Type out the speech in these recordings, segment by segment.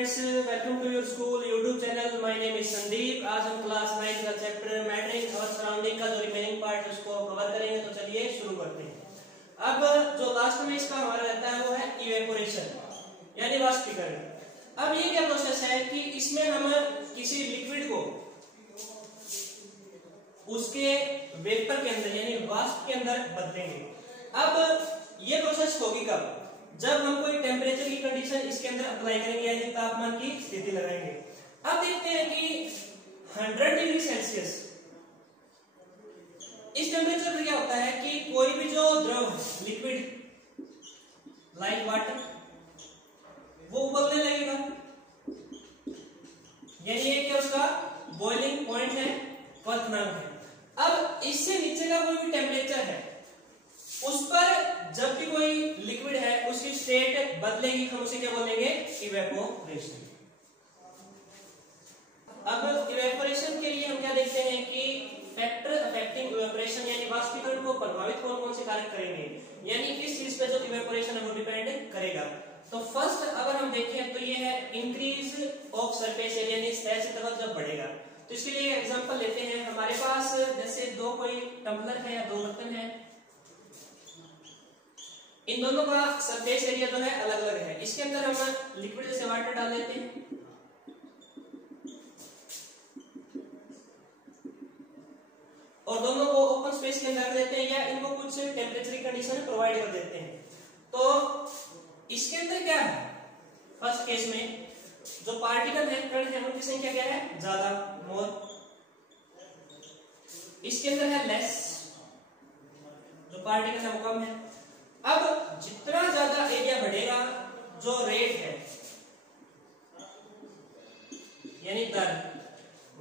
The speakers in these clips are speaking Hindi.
Friends, welcome to your school YouTube channel. My name is Sandeep. आज हम क्लास 9 का चैप्टर मैटरिंग और सराउंडिंग का जो रिमेनिंग पार्ट है उसको कवर करेंगे। तो चलिए शुरू करते हैं। अब जो लास्ट में इसका हमारा रहता है वो है इवेपोरेशन यानी वाष्पीकरण। अब ये क्या प्रोसेस है कि इसमें हम किसी लिक्विड को उसके वेपर के अंदर यानी वाष्प के अंदर बदलेंगे। अब ये प्रोसेस होगी कब? जब हम कोई टेम्परेचर की कंडीशन इसके अंदर अप्लाई करेंगे यानी तापमान की स्थिति लगाएंगे। अब देखते हैं कि 100 डिग्री सेल्सियस इस टेम्परेचर पर क्या होता है कि कोई भी जो द्रव लिक्विड लाइक वाटर वो उबलने लगेगा, यानी ये क्या उसका बॉइलिंग पॉइंट है, क्वथनांक है। अब इससे नीचे का कोई भी टेम्परेचर है उस पर जब भी कोई लिक्विड है उसकी स्टेट बदलेगी, हम उसे क्या बोलेंगे? इवेपोरेशन। अब इवेपोरेशन के लिए हम क्या देखते हैं कि फैक्टर अफेक्टिंग इवेपोरेशन यानी वाष्पीकरण को प्रभावित कौन कौन से कारक करेंगे, यानी किस चीज पे जो इवेपोरेशन है वो डिपेंड करेगा। तो फर्स्ट अगर हम देखें तो ये है इंक्रीज ऑफ सरफेस एरिया यानी सतह सतह जब बढ़ेगा। तो इसके लिए एग्जांपल लेते हैं। हमारे पास जैसे दो कोई टम्बलर है या दो बर्तन है, इन दोनों का सरफेस एरिया जो है अलग अलग है। इसके अंदर हम लिक्विड जैसे वाटर डाल देते हैं और दोनों को ओपन स्पेस के अंदर रख देते हैं या इनको कुछ टेम्परेचर की कंडीशन प्रोवाइड कर देते हैं। तो इसके अंदर क्या है? फर्स्ट केस में जो पार्टिकल है, कण है, उनकी संख्या क्या है? ज्यादा, मोर। इसके अंदर है लेस, जो पार्टिकल है वो कम है। अब जितना ज्यादा एरिया बढ़ेगा जो रेट है यानी दर,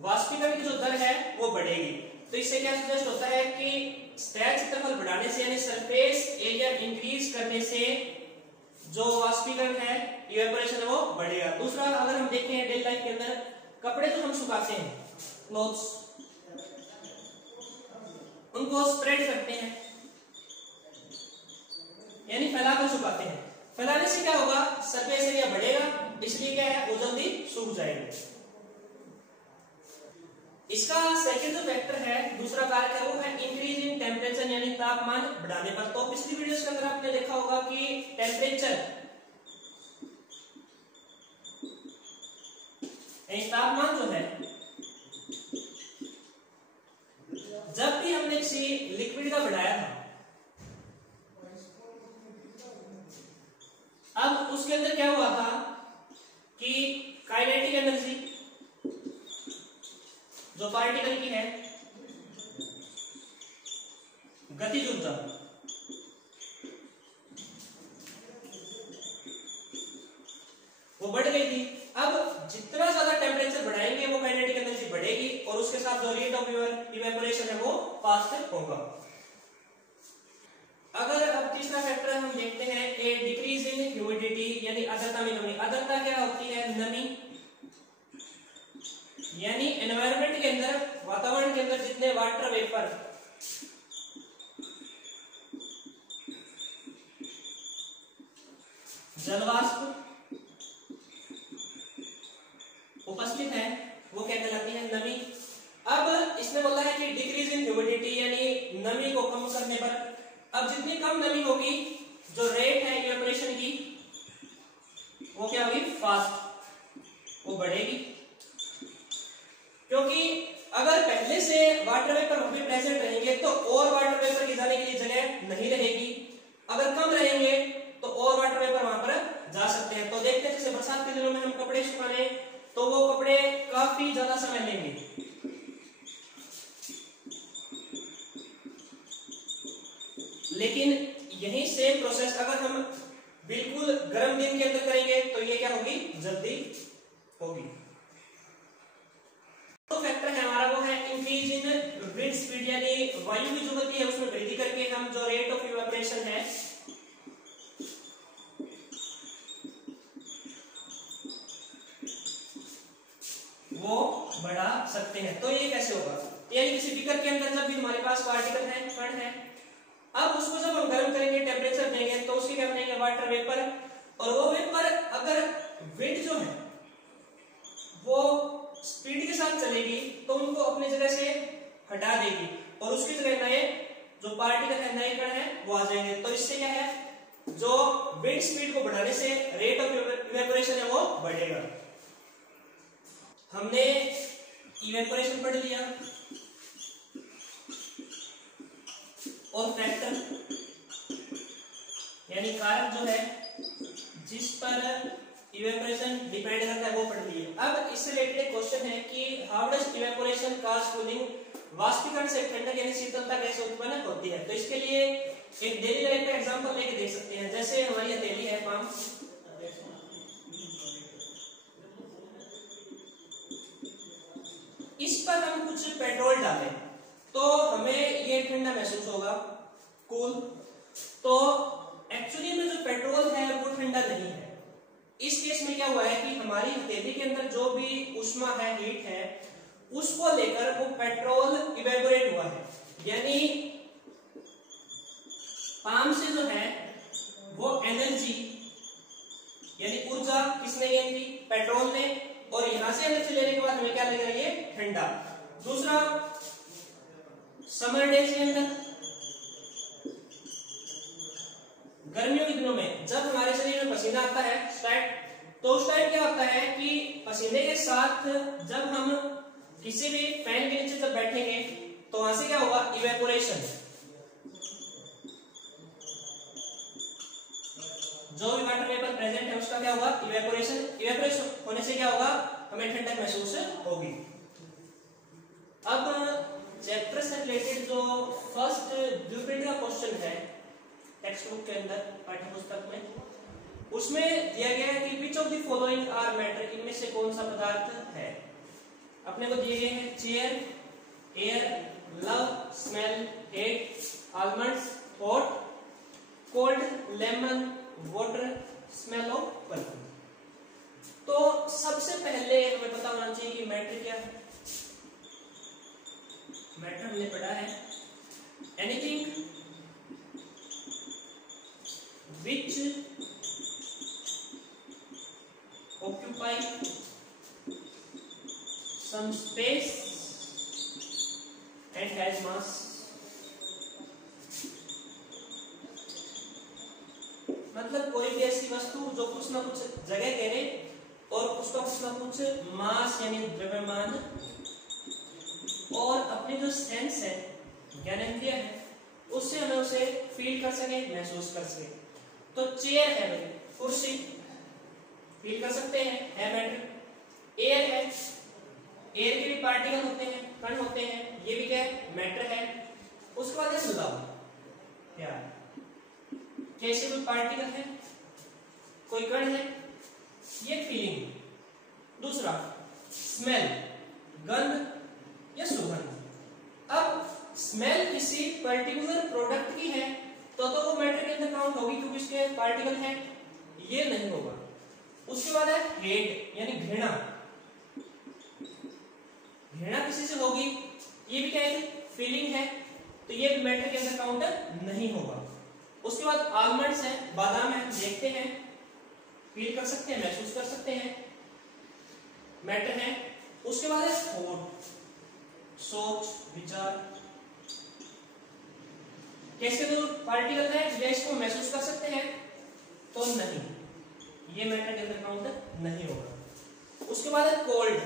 वाष्पीकरण की जो दर है वो बढ़ेगी। तो इससे क्या सजेस्ट होता है कि सतह क्षेत्रफल बढ़ाने से यानी सरफेस एरिया इंक्रीज करने से जो वाष्पीकरण है, इवेपोरेशन है, वो बढ़ेगा। दूसरा अगर हम देखें डेली लाइफ के अंदर कपड़े जो हम सुखाते हैं, क्लोथ्स, उनको स्प्रेड करते हैं यानी फैलाकर सुखाते हैं। फैलाने से क्या होगा? सरफेस एरिया बढ़ेगा, इसलिए क्या है वो जल्दी सूख जाएगा। इसका सेकंड जो फैक्टर है, दूसरा कारक है, वो है इंक्रीज इन टेम्परेचर यानी तापमान बढ़ाने पर। तो पिछली वीडियोस के अंदर आपने देखा होगा कि टेम्परेचर यानी तापमान जो है, जब भी हमने किसी लिक्विड का बढ़ाया था, अब उसके अंदर क्या हुआ था कि काइनेटिक एनर्जी जो पार्टिकल की है, गतिज ऊर्जा, वो बढ़ गई थी। अब जितना ज्यादा टेम्परेचर बढ़ाएंगे वो काइनेटिक एनर्जी बढ़ेगी और उसके साथ जो रेट ऑफ इवेपोरेशन है वो फास्ट होगा। अगर अब तीसरा फैक्टर हम देखते हैं, ए डिक्रीज इन ह्यूमिडिटी यानी आर्द्रता में कमी। आर्द्रता क्या होती है? नमी, यानी एनवायरनमेंट के अंदर, वातावरण के अंदर जितने वाटर वेपर जलवाष्प उपस्थित है वो क्या कहलाती है? नमी। अब इसने बोला है कि डिक्रीज इन ह्यूमिडिटी यानी नमी को कम करने पर, अब जितनी कम नमी होगी जो रेट है इवेपोरेशन की वो क्या होगी? फास्ट, वो बढ़ेगी। क्योंकि अगर पहले से वाटर वेपर वहां पे प्रेजेंट रहेंगे तो और वाटर वेपर की जाने के लिए जगह नहीं रहेगी। अगर कम रहेंगे तो और वाटर वेपर वहां पर जा सकते हैं। तो देखते हैं जैसे बरसात के दिनों में हम कपड़े सुखाने तो वो कपड़े काफी ज्यादा समय लेंगे, लेकिन यही सेम प्रोसेस अगर हम बिल्कुल गर्म दिन के अंदर करेंगे तो ये क्या होगी? जल्दी होगी। तो फैक्टर है हमारा वो है इंक्रीज इन विंड स्पीड यानी वायु की जो गति है उसमें वृद्धि करके हम जो रेट ऑफ इवेपोरेशन है वो बढ़ा सकते हैं। तो ये कैसे होगा? यानी किसी बीकर के अंदर जब भी हमारे पास पार्टिकल है, कण है, अब उसको जब हम गर्म करेंगे, टेम्परेचर देंगे तो उसके क्या बनेंगे? Water vapour. और वो वेपर अगर विंड जो है वो स्पीड के साथ चलेगी तो उनको अपनी जगह से हटा देगी और उसकी जगह नए जो पार्टिकल है, नए कण है वो आ जाएंगे। तो इससे क्या है, जो विंड स्पीड को बढ़ाने से रेट ऑफ इवेपोरेशन है वो बढ़ेगा। हमने इवेपोरेशन पढ़ लिया और फैक्टर यानी कारक जो है जिस पर इवेपोरेशन डिपेंड करता है वो पढ़ लिए। अब इससे रिलेटेड एक क्वेश्चन है कि how does evaporation cause cooling, वाष्पीकरण से ठंडक यानी शीतलता कैसे उत्पन्न होती है। तो इसके लिए एक डेली लाइफ का एग्जांपल लेके देख सकते हैं। जैसे हमारी हथेली है पाम, इस पर हम कुछ पेट्रोल डालें तो हमें ये ठंडा महसूस होगा, कूल। तो एक्चुअली में जो पेट्रोल है वो ठंडा नहीं है। इस केस में क्या हुआ है कि हमारी हथेली के अंदर जो भी ऊष्मा है, हीट है, उसको लेकर वो पेट्रोल इवेपोरेट हुआ है। यानी पाम से जो है वो एनर्जी यानी ऊर्जा किसने गेन की, पेट्रोल ने, और यहां से एनर्जी लेने के बाद हमें क्या लगेगा, ये ठंडा। दूसरा, समर डेज के अंदर, गर्मियों के दिनों में जब हमारे शरीर में पसीना आता है स्वेट, तो उस टाइम क्या होता है कि पसीने के साथ जब हम किसी भी फैन के नीचे जब बैठेंगे तो वहां से क्या होगा, इवेपोरेशन। जो भी वाटर वेपर प्रेजेंट है उसका क्या होगा, इवेपोरेशन। इवेपोरेशन होने से क्या होगा, हमें ठंडक महसूस होगी। अब चैप्टर से रिलेटेड जो फर्स्ट ब्लूप्रिंट का क्वेश्चन है टेक्स्ट बुक के अंदर, पाठ्य पुस्तक में, उसमें दिया गया है कि which of the following are matter, इनमें से कौन सा पदार्थ है। अपने को दिए गए हैं chair, air, love, smell, hate, almonds, hot, cold, lemon, water, smell of perfume. तो सबसे पहले हमें पता होना चाहिए कि मैटर क्या है। मैटर हमने पढ़ा है anything which occupy some space and has mass। मतलब कोई भी ऐसी वस्तु जो कुछ ना कुछ जगह घेरे और उसका कुछ ना कुछ मास यानी द्रव्यमान और अपनी जो सेंस है, ज्ञानेंद्रिय है, उससे हमें उसे फील कर सके, महसूस कर सके। तो चेयर है भाई, कुर्सी, फील कर सकते हैं, है मैटर। एयर है, एयर के भी पार्टिकल होते हैं, कण होते हैं, ये भी क्या है, मैटर है। उसके बाद सुझाव क्या, कैसे कोई पार्टिकल है, कोई कण है, ये फीलिंग। दूसरा, स्मेल, गंध या सुगंध। अब स्मेल किसी पर्टिकुलर प्रोडक्ट की है तो वो मैटर के अंदर काउंट होगी क्योंकि इसके पार्टिकल हैं, ये नहीं होगा। उसके बाद है हेट यानी घृणा, घृणा किसी से होगी, ये भी क्या है, फीलिंग है, तो ये मैटर के अंदर काउंट नहीं होगा। उसके बाद आलमंड्स है, बादाम है, देखते हैं, फील कर सकते हैं, महसूस कर सकते हैं, मैटर है। उसके बाद है थॉट, सोच, विचार, कैसे जो पार्टिकल है गैस को महसूस कर सकते हैं, तो नहीं, ये मैटर के अंदर काउंट नहीं होगा। उसके बाद है कोल्ड,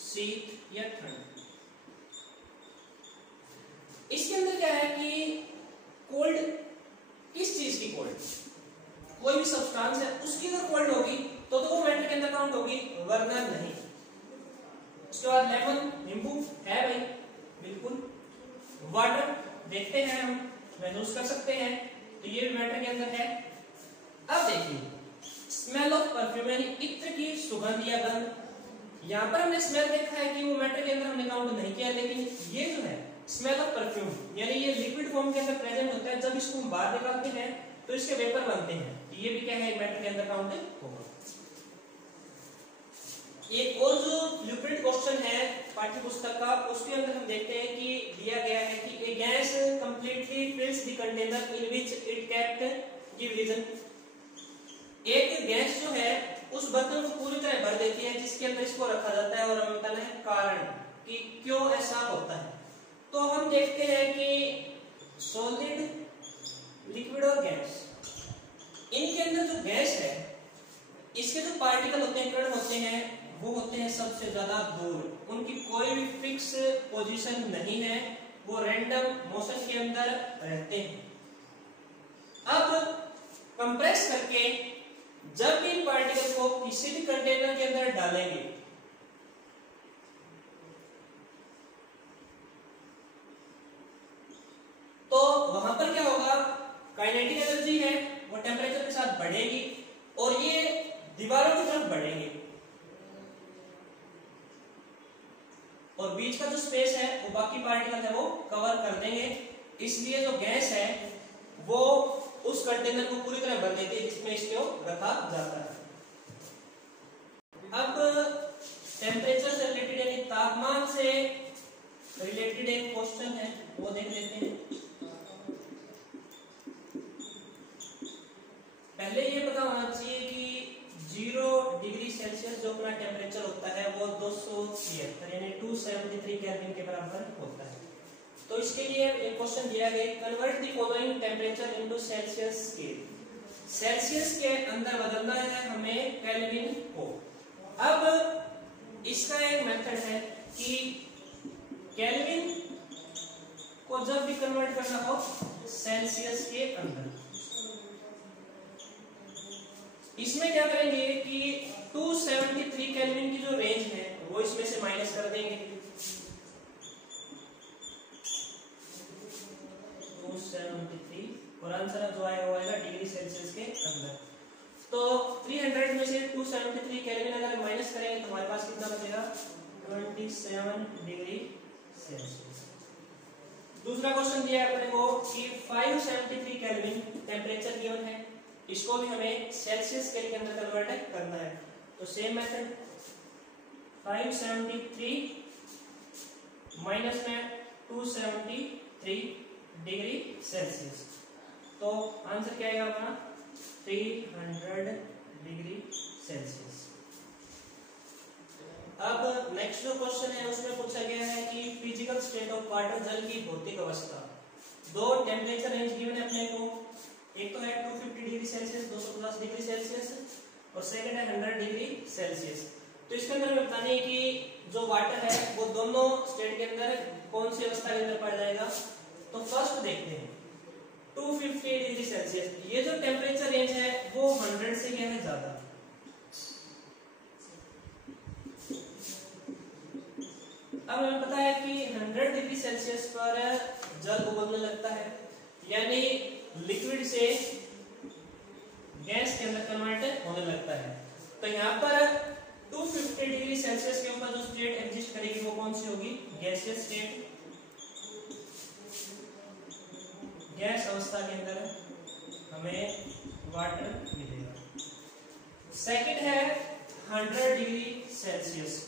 शीत या ठंड। इसके अंदर क्या है कि कोल्ड किस चीज की कोल्ड, कोई भी सब्सटेंस है उसकी अगर कोल्ड होगी तो वो मैटर के अंदर काउंट होगी, वरना नहीं। उसके बाद लेमन, नींबू है भाई, बिल्कुल। वाटर देखते हैं हम, महसूस कर सकते हैं, तो ये भी मैटर के अंदर है। अब देखिए स्मेल ऑफ परफ्यूम यानी इत्र की सुगंध या गंध। यहाँ पर हमने स्मेल देखा है कि वो मैटर के अंदर हमने काउंट नहीं किया, लेकिन ये जो है स्मेल ऑफ परफ्यूम यानी ये लिक्विड फॉर्म के अंदर प्रेजेंट होता है। जब इसको हम बाहर निकालते हैं तो इसके वेपर बनते हैं, तो ये भी क्या है, मैटर के अंदर काउंट होगा। एक और जो ब्लूप्रिंट क्वेश्चन है पाठ्य पुस्तक का, उसके अंदर हम देखते हैं कि दिया गया है कि a gas completely fills the container in which it kept give reason. एक गैस जो है उस बर्तन को पूरी तरह भर देती है जिसके अंदर इसको रखा जाता है और हमें बताना है कारण कि क्यों ऐसा होता है। तो हम देखते हैं कि सॉलिड, लिक्विड और गैस, इनके अंदर जो गैस है इसके जो पार्टिकल होते हैं, कण होते हैं, वो होते हैं सबसे ज्यादा दूर, उनकी कोई भी फिक्स पोजीशन नहीं है, वो रैंडम मोशन के अंदर रहते हैं। अब कंप्रेस करके जब भी पार्टिकल को किसी भी कंटेनर के अंदर डालेंगे तो वहां पर क्या होगा, काइनेटिक एनर्जी है वो टेम्परेचर के साथ बढ़ेगी और ये दीवारों की तरफ बढ़ेंगे और बीच का जो स्पेस है वो बाकी पार्टिकल है वो कवर कर देंगे। इसलिए जो गैस है वो उस कंटेनर को पूरी तरह भर देती है जिसमें इसको रखा जाता है। अब टेम्परेचर से रिलेटेड यानी तापमान से रिलेटेड एक क्वेश्चन है वो देख लेते हैं। पहले ये पता होना चाहिए कि 0 डिग्री सेल्सियस जो अपना टेम्परेचर होता है वो 273 यानी 273 केल्विन के बराबर होता है। तो इसके लिए एक क्वेश्चन दिया गया, convert the following temperature into Celsius scale. Celsius के अंदर बदलना है हमें केल्विन को। अब इसका एक मेथड है कि केल्विन को जब भी कन्वर्ट करना हो सेल्सियस के अंदर, इसमें क्या करेंगे कि 273 केल्विन की जो रेंज है वो इसमें से माइनस कर देंगे, 273 और आंसर जो आएगा वो आएगा डिग्री सेल्सियस के अंदर। तो 300 में से 273 केल्विन अगर माइनस करेंगे तो हमारे पास कितना बचेगा, 27 डिग्री सेल्सियस। दूसरा क्वेश्चन दिया है अपने को कि 573 केल्विन टेम्परेचर गिवन है, इसको भी हमें सेल्सियस स्केल के अंदर कन्वर्ट करना है। तो सेम मेथड 573 माइनस में 273 डिग्री सेल्सियस, तो आंसर क्या आएगा अपना 300 डिग्री सेल्सियस। अब नेक्स्ट जो क्वेश्चन है उसमें पूछा गया है कि फिजिकल स्टेट ऑफ वाटर, जल की भौतिक अवस्था। दो टेम्परेचर रेंज गिवन है अपने को, एक तो है 250 डिग्री सेल्सियस 250 डिग्री सेल्सियस और सेकंड है 100 डिग्री सेल्सियस। तो इसके अंदर हमें बताना है कि जो वाटर है वो दोनों स्टेट के अंदर कौन सी अवस्था के अंदर पाया जाएगा। तो फर्स्ट देखते हैं 250 डिग्री सेल्सियस, ये जो टेम्परेचर रेंज है वो 100 से क्या है ज्यादा। अब हमें पता है कि 100 डिग्री सेल्सियस पर जल उबलने लगता है, यानी लिक्विड से गैस के अंदर कन्वर्ट होने लगता है। तो यहाँ पर 250 डिग्री सेल्सियस के ऊपर जो स्टेट एग्जिस्ट करेगी वो कौन सी होगी, गैसियस स्टेट। गैस अवस्था के अंदर हमें वाटर मिलेगा। सेकंड है 100 डिग्री सेल्सियस,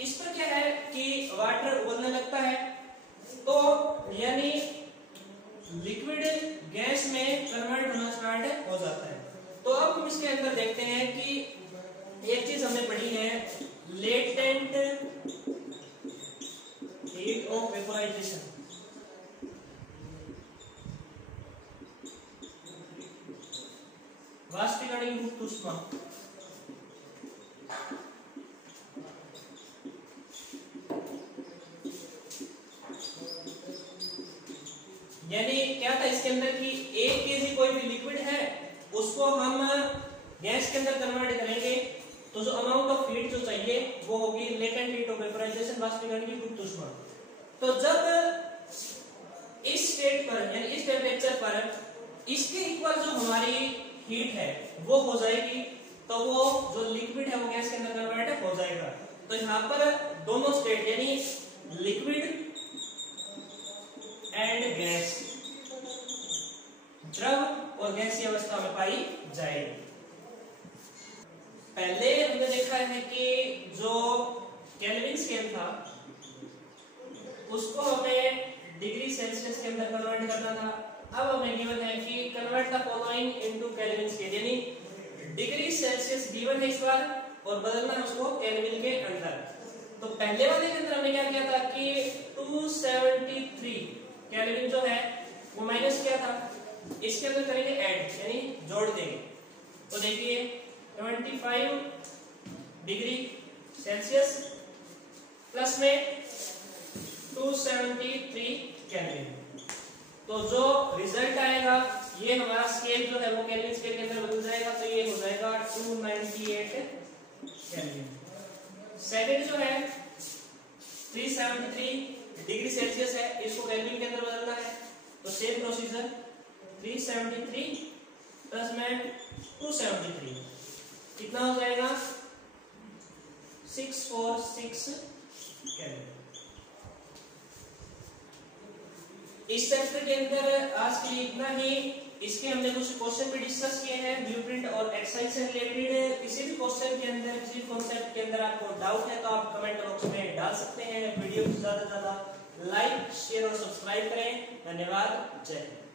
इस पर क्या है कि वाटर उबलने लगता है तो यानी लिक्विड गैस में कन्वर्ट होना स्टार्ट हो जाता है। तो अब हम इसके अंदर देखते हैं कि एक चीज हमने पढ़ी है, लेटेंट हीट ऑफ वेपोराइजेशन। वाष्पीकरण मुक्त ऊष्मा, यानी क्या था इसके अंदर कि 1 केजी कोई भी लिक्विड है उसको हम गैस के अंदर कन्वर्ट करेंगे तो जो अमाउंट ऑफ हीट जो चाहिए वो होगी लेटेंट हीट ऑफ वेपोराइजेशन, वाष्पीकरण की गुप्त ऊष्मा। तो जब इस स्टेट पर यानी इस टेम्परेचर पर इसके इक्वल जो हमारी हीट है वो हो जाएगी तो वो जो लिक्विड है वो गैस के अंदर कन्वर्ट हो जाएगा। तो यहाँ पर दोनों स्टेट यानी लिक्विड एंड गैस, द्रव और गैसीय अवस्था में पाई जाएगी। पहले हमने देखा है कि जो केल्विन स्केल था उसको हमें डिग्री सेल्सियस के अंदर कन्वर्ट करना था। अब हमें गिवन है कि convert the following into kelvin scale, यानी डिग्री सेल्सियस गिवन है इस बार और बदलना है उसको केल्विन के अंदर। तो पहले वाले के अंदर हमने क्या किया था कि 273 केल्विन जो है वो माइनस किया था, इसके अंदर करेंगे ऐड यानी जोड़ देंगे। तो देखिए 25 डिग्री सेल्सियस प्लस में 273 केल्विन, तो जो रिजल्ट आएगा ये हमारा स्केल जो है वो केल्विन स्केल के अंदर बदल जाएगा, तो ये हो जाएगा 298 केल्विन। सेकंड जो है 373 डिग्री सेल्सियस है, इसको केल्विन के अंदर बदलना है, तो सेम प्रोसीजर 373 प्लस में 273 कितना हो जाएगा 646 केल्विन। इस चैप्टर के अंदर आज के लिए इतना ही। इसके हमने कुछ क्वेश्चन भी डिस्कस किए हैं ब्लूप्रिंट और एक्सरसाइज से रिलेटेड। किसी भी क्वेश्चन के अंदर किसी कॉन्सेप्ट के अंदर आपको डाउट है तो आप कमेंट बॉक्स में डाल सकते हैं। वीडियो को ज्यादा से ज्यादा लाइक शेयर और सब्सक्राइब करें। धन्यवाद। जय हिंद।